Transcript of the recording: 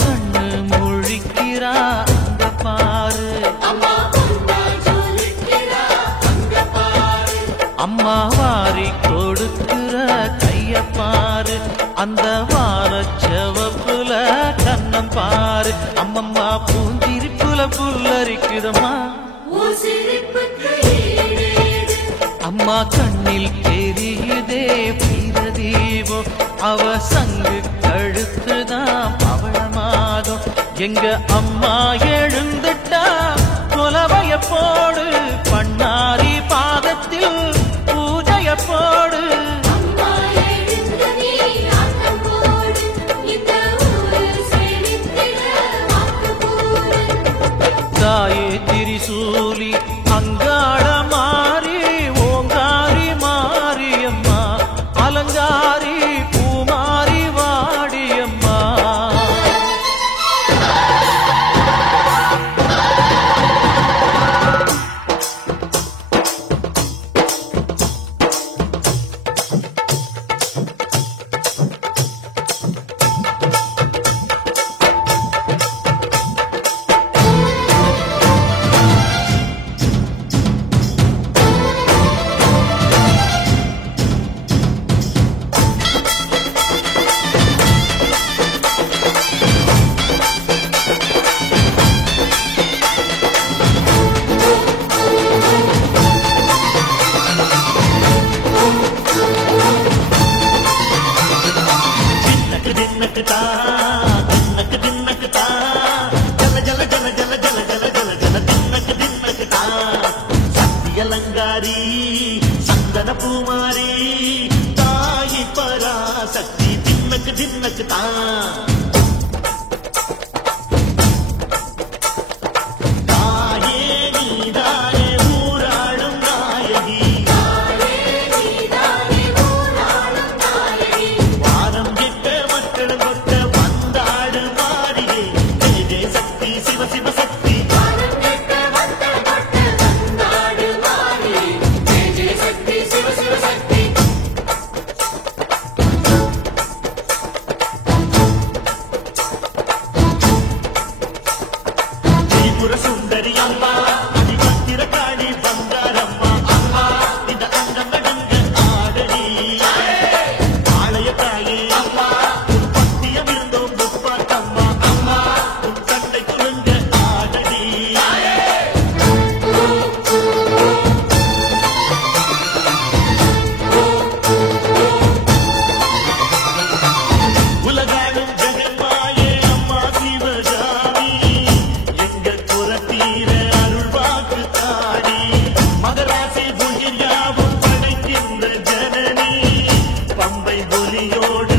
கண்ணு முழிக்கிறா அங்க பாரு, அம்மா வாரி கொடுக்கிற கைய பாரு, அந்த வானச்சவப்புல கண்ணம் பாரு. அம்மம்மா பூஞ்சிரிப்புல புல்லரிக்குதம்மா, அம்மா கண்ணில் தெரியுதே பிரதீபம், அவ சங்கு கழுத்துதான் பவளமாகும். எங்க அம்மா எழுந்துட்டா கொலவைய போடு, பண்ணாரி பாதத்தில் பூஜைய போடு. தாயே திரிசூலி அங்காள மாறி ஓங்காரி மாரியம்மா, அலங்காரி பூமாரி வாடியம்மா. அலங்காரி சந்தன பூமாரி தாயி பராசக்தி தின்னக்கு தின்னக்கு தான். சுந்தரி அம்மா அதிபத்திர காளி பங்காரம்மா, அம்மா இந்த அங்கம் நடங்க ஆடடி ஆலய தாயே, அம்மா உன் பத்தியம் இருந்தோம் முப்பாட்டம்மா, அம்மா உன் கண்ணை குழுங்க ஆடடி. உலகாடும் ஜெகன்மாயே அம்மா சிவகாமி, எங்க குரத்தீர அருள் வாக்கு தாடி, மகராசி புகிர் யாவும் படைக்கின்ற ஜனனி, பம்பை பொலியோடு